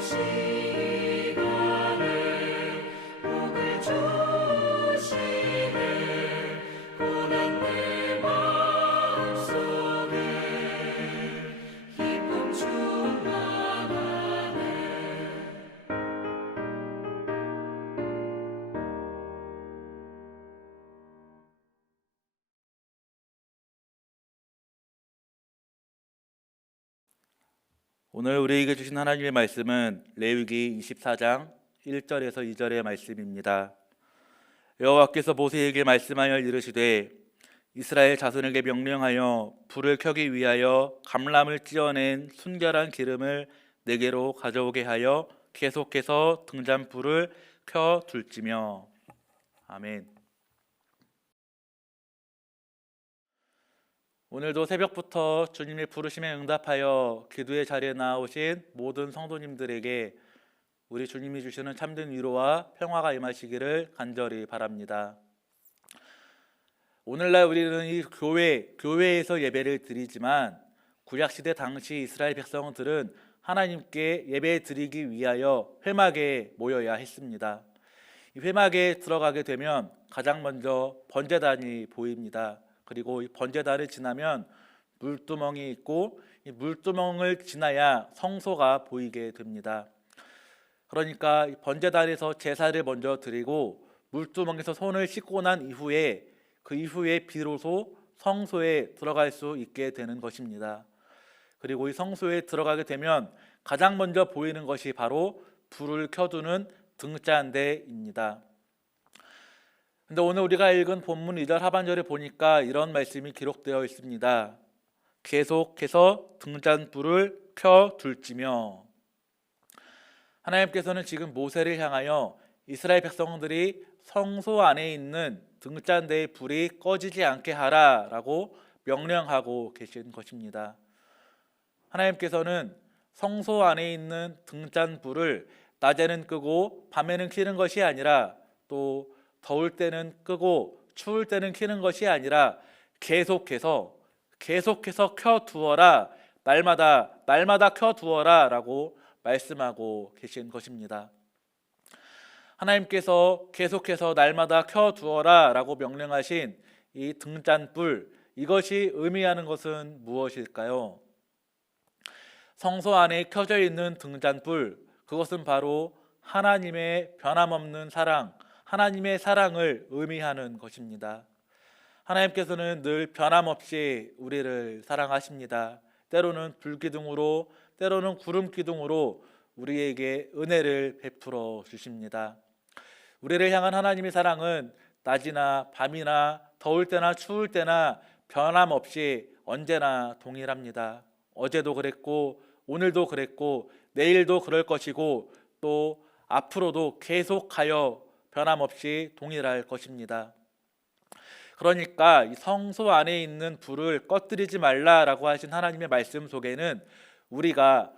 시간에 복을 주시네. 고난 내 마음속에 기쁨 충만하네. 오늘 우리에게 주신 하나님의 말씀은 레위기 24장 1절에서 2절의 말씀입니다. 여호와께서 모세에게 말씀하여 이르시되 이스라엘 자손에게 명령하여 불을 켜기 위하여 감람을 찌어낸 순결한 기름을 내게로 가져오게 하여 계속해서 등잔불을 켜 둘지며. 아멘. 오늘도 새벽부터 주님의 부르심에 응답하여 기도의 자리에 나오신 모든 성도님들에게 우리 주님이 주시는 참된 위로와 평화가 임하시기를 간절히 바랍니다. 오늘날 우리는 이 교회에서 예배를 드리지만 구약시대 당시 이스라엘 백성들은 하나님께 예배 드리기 위하여 회막에 모여야 했습니다. 이 회막에 들어가게 되면 가장 먼저 번제단이 보입니다. 그리고 이 번제단을 지나면 물두멍이 있고 이 물두멍을 지나야 성소가 보이게 됩니다. 그러니까 이 번제단에서 제사를 먼저 드리고 물두멍에서 손을 씻고 난 이후에 그 이후에 비로소 성소에 들어갈 수 있게 되는 것입니다. 그리고 이 성소에 들어가게 되면 가장 먼저 보이는 것이 바로 불을 켜두는 등잔대입니다. 근데 오늘 우리가 읽은 본문 2절 하반절에 보니까 이런 말씀이 기록되어 있습니다. 계속해서 등잔불을 켜둘지며. 하나님께서는 지금 모세를 향하여 이스라엘 백성들이 성소 안에 있는 등잔대의 불이 꺼지지 않게 하라라고 명령하고 계신 것입니다. 하나님께서는 성소 안에 있는 등잔불을 낮에는 끄고 밤에는 켜는 것이 아니라 또 더울 때는 끄고 추울 때는 켜는 것이 아니라 계속해서 켜두어라, 날마다 켜두어라 라고 말씀하고 계신 것입니다. 하나님께서 계속해서 날마다 켜두어라 라고 명령하신 이 등잔불, 이것이 의미하는 것은 무엇일까요? 성소 안에 켜져 있는 등잔불, 그것은 바로 하나님의 변함없는 사랑, 하나님의 사랑을 의미하는 것입니다. 하나님께서는 늘 변함없이 우리를 사랑하십니다. 때로는 불기둥으로, 때로는 구름기둥으로 우리에게 은혜를 베풀어 주십니다. 우리를 향한 하나님의 사랑은 낮이나 밤이나 더울 때나 추울 때나 변함없이 언제나 동일합니다. 어제도 그랬고 오늘도 그랬고 내일도 그럴 것이고 또 앞으로도 계속하여 변함없이 동일할 것입니다. 그러니까 이 성소 안에 있는 불을 꺼뜨리지 말라라고 하신 하나님의 말씀 속에는 우리가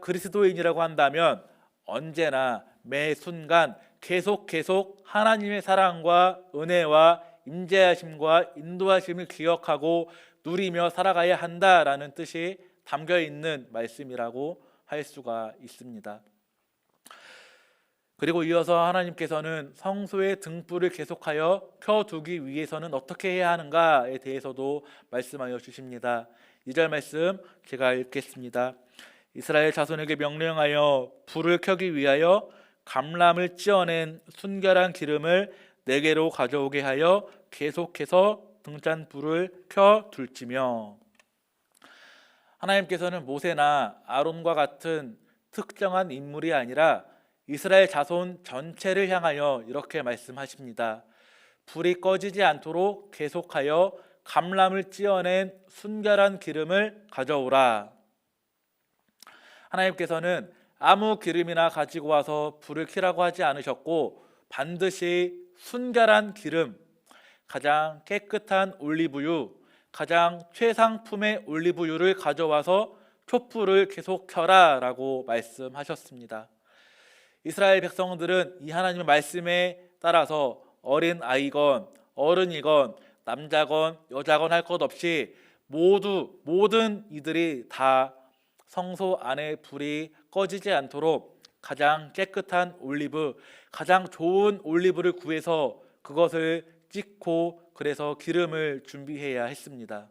그리스도인이라고 한다면 언제나 매 순간 계속 하나님의 사랑과 은혜와 임재하심과 인도하심을 기억하고 누리며 살아가야 한다라는 뜻이 담겨 있는 말씀이라고 할 수가 있습니다. 그리고 이어서 하나님께서는 성소의 등불을 계속하여 켜두기 위해서는 어떻게 해야 하는가에 대해서도 말씀하여 주십니다. 2절 말씀 제가 읽겠습니다. 이스라엘 자손에게 명령하여 불을 켜기 위하여 감람을 찌어낸 순결한 기름을 내게로 가져오게 하여 계속해서 등잔불을 켜둘지며. 하나님께서는 모세나 아론과 같은 특정한 인물이 아니라 이스라엘 자손 전체를 향하여 이렇게 말씀하십니다. 불이 꺼지지 않도록 계속하여 감람을 찌어낸 순결한 기름을 가져오라. 하나님께서는 아무 기름이나 가지고 와서 불을 켜라고 하지 않으셨고 반드시 순결한 기름, 가장 깨끗한 올리브유, 가장 최상품의 올리브유를 가져와서 촛불을 계속 켜라 라고 말씀하셨습니다. 이스라엘 백성들은 이 하나님의 말씀에 따라서 어린 아이건 어른이건 남자건 여자건 할 것 없이 모든 이들이 다 성소 안에 불이 꺼지지 않도록 가장 깨끗한 올리브, 가장 좋은 올리브를 구해서 그것을 찍고 그래서 기름을 준비해야 했습니다.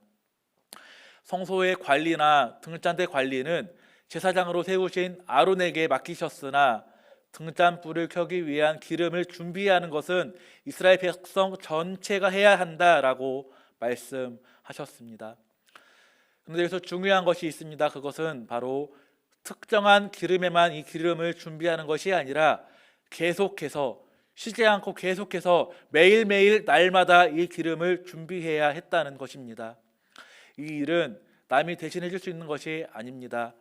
성소의 관리나 등잔대 관리는 제사장으로 세우신 아론에게 맡기셨으나 등잔불을 켜기 위한 기름을 준비하는 것은 이스라엘 백성 전체가 해야 한다라고 말씀하셨습니다. 그런데 여기서 중요한 것이 있습니다. 그것은 바로 특정한 기름에만 이 기름을 준비하는 것이 아니라 계속해서 쉬지 않고 계속해서 매일매일 날마다 이 기름을 준비해야 했다는 것입니다. 이 일은 남이 대신해 줄 수 있는 것이 아닙니다.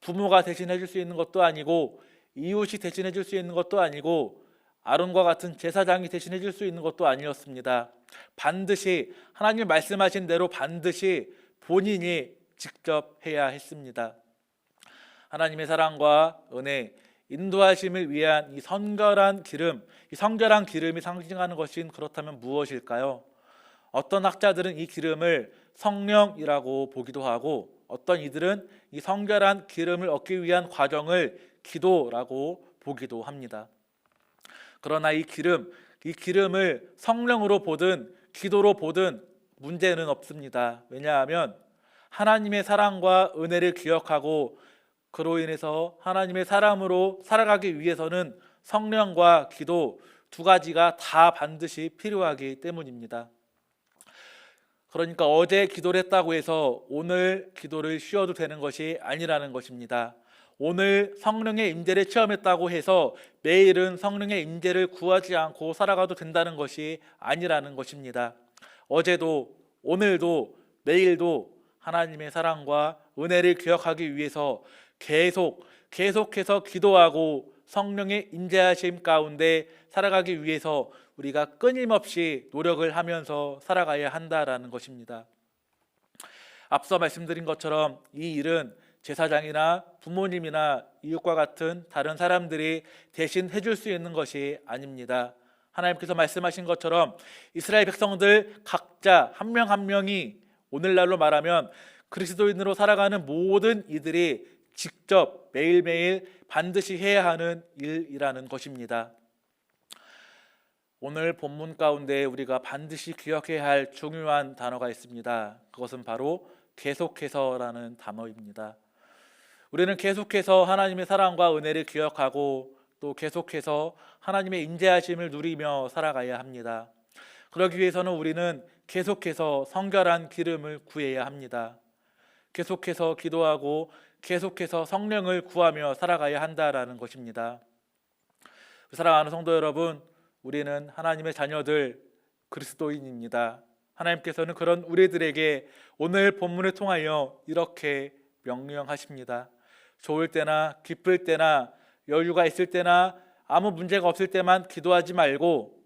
부모가 대신해 줄 수 있는 것도 아니고 이웃이 대신해 줄 수 있는 것도 아니고 아론과 같은 제사장이 대신해 줄 수 있는 것도 아니었습니다. 반드시 하나님 말씀하신 대로 반드시 본인이 직접 해야 했습니다. 하나님의 사랑과 은혜, 인도하심을 위한 이 성결한 기름, 이 성결한 기름이 상징하는 것인 그렇다면 무엇일까요? 어떤 학자들은 이 기름을 성령이라고 보기도 하고 어떤 이들은 이 성결한 기름을 얻기 위한 과정을 기도라고 보기도 합니다. 그러나 이 기름을 성령으로 보든 기도로 보든 문제는 없습니다. 왜냐하면 하나님의 사랑과 은혜를 기억하고 그로 인해서 하나님의 사람으로 살아가기 위해서는 성령과 기도 두 가지가 다 반드시 필요하기 때문입니다. 그러니까 어제 기도를 했다고 해서 오늘 기도를 쉬어도 되는 것이 아니라는 것입니다. 오늘 성령의 임재를 체험했다고 해서 내일은 성령의 임재를 구하지 않고 살아가도 된다는 것이 아니라는 것입니다. 어제도 오늘도 내일도 하나님의 사랑과 은혜를 기억하기 위해서 계속해서 기도하고 성령의 임재하심 가운데 살아가기 위해서 우리가 끊임없이 노력을 하면서 살아가야 한다라는 것입니다. 앞서 말씀드린 것처럼 이 일은 제사장이나 부모님이나 이웃과 같은 다른 사람들이 대신 해줄 수 있는 것이 아닙니다. 하나님께서 말씀하신 것처럼 이스라엘 백성들 각자 한 명 한 명이 오늘날로 말하면 그리스도인으로 살아가는 모든 이들이 직접 매일매일 반드시 해야 하는 일이라는 것입니다. 오늘 본문 가운데 우리가 반드시 기억해야 할 중요한 단어가 있습니다. 그것은 바로 계속해서라는 단어입니다. 우리는 계속해서 하나님의 사랑과 은혜를 기억하고 또 계속해서 하나님의 임재하심을 누리며 살아가야 합니다. 그러기 위해서는 우리는 계속해서 성결한 기름을 구해야 합니다. 계속해서 기도하고 계속해서 성령을 구하며 살아가야 한다라는 것입니다. 사랑하는 성도 여러분, 우리는 하나님의 자녀들 그리스도인입니다. 하나님께서는 그런 우리들에게 오늘 본문을 통하여 이렇게 명령하십니다. 좋을 때나 기쁠 때나 여유가 있을 때나 아무 문제가 없을 때만 기도하지 말고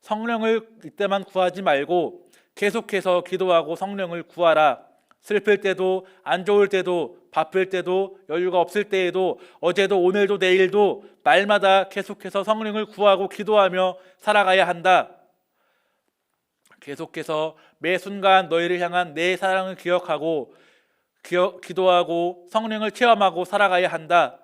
성령을 이때만 구하지 말고 계속해서 기도하고 성령을 구하라. 슬플 때도 안 좋을 때도 바쁠 때도 여유가 없을 때에도 어제도 오늘도 내일도 날마다 계속해서 성령을 구하고 기도하며 살아가야 한다. 계속해서 매 순간 너희를 향한 내 사랑을 기억하고 기도하고 성령을 체험하고 살아가야 한다.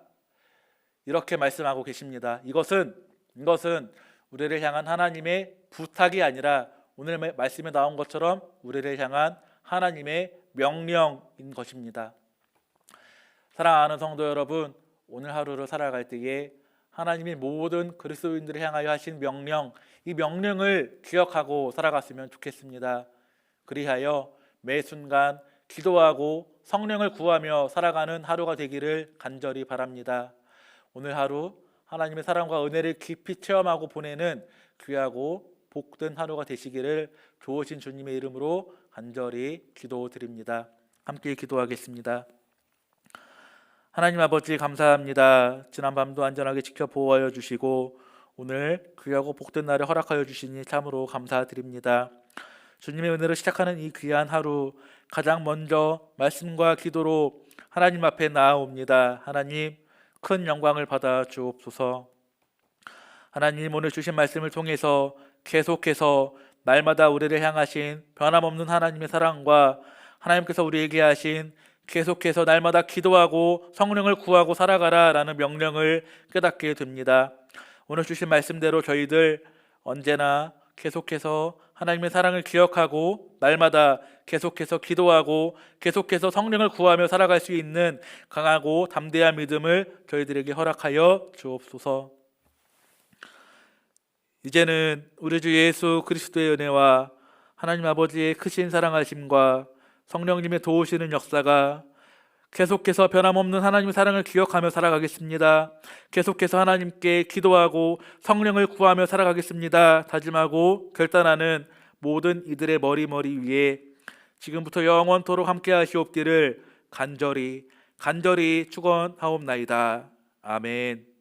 이렇게 말씀하고 계십니다. 이것은 우리를 향한 하나님의 부탁이 아니라 오늘 말씀에 나온 것처럼 우리를 향한 하나님의 명령인 것입니다. 사랑하는 성도 여러분, 오늘 하루를 살아갈 때에 하나님이 모든 그리스도인들을 향하여 하신 명령, 이 명령을 기억하고 살아갔으면 좋겠습니다. 그리하여 매 순간 기도하고 성령을 구하며 살아가는 하루가 되기를 간절히 바랍니다. 오늘 하루 하나님의 사랑과 은혜를 깊이 체험하고 보내는 귀하고 복된 하루가 되시기를 좋으신 주님의 이름으로 간절히 기도드립니다. 함께 기도하겠습니다. 하나님 아버지 감사합니다. 지난 밤도 안전하게 지켜 보호하여 주시고 오늘 귀하고 복된 날을 허락하여 주시니 참으로 감사드립니다. 주님의 은혜로 시작하는 이 귀한 하루 가장 먼저 말씀과 기도로 하나님 앞에 나아옵니다. 하나님 큰 영광을 받아 주옵소서. 하나님 오늘 주신 말씀을 통해서 계속해서 날마다 우리를 향하신 변함없는 하나님의 사랑과 하나님께서 우리에게 하신 계속해서 날마다 기도하고 성령을 구하고 살아가라라는 명령을 깨닫게 됩니다. 오늘 주신 말씀대로 저희들 언제나 계속해서 하나님의 사랑을 기억하고 날마다 계속해서 기도하고 계속해서 성령을 구하며 살아갈 수 있는 강하고 담대한 믿음을 저희들에게 허락하여 주옵소서. 이제는 우리 주 예수 그리스도의 은혜와 하나님 아버지의 크신 사랑하심과 성령님의 도우시는 역사가 계속해서 변함없는 하나님의 사랑을 기억하며 살아가겠습니다. 계속해서 하나님께 기도하고 성령을 구하며 살아가겠습니다. 다짐하고 결단하는 모든 이들의 머리 위에 지금부터 영원토록 함께 하시옵기를 간절히 축원하옵나이다. 아멘.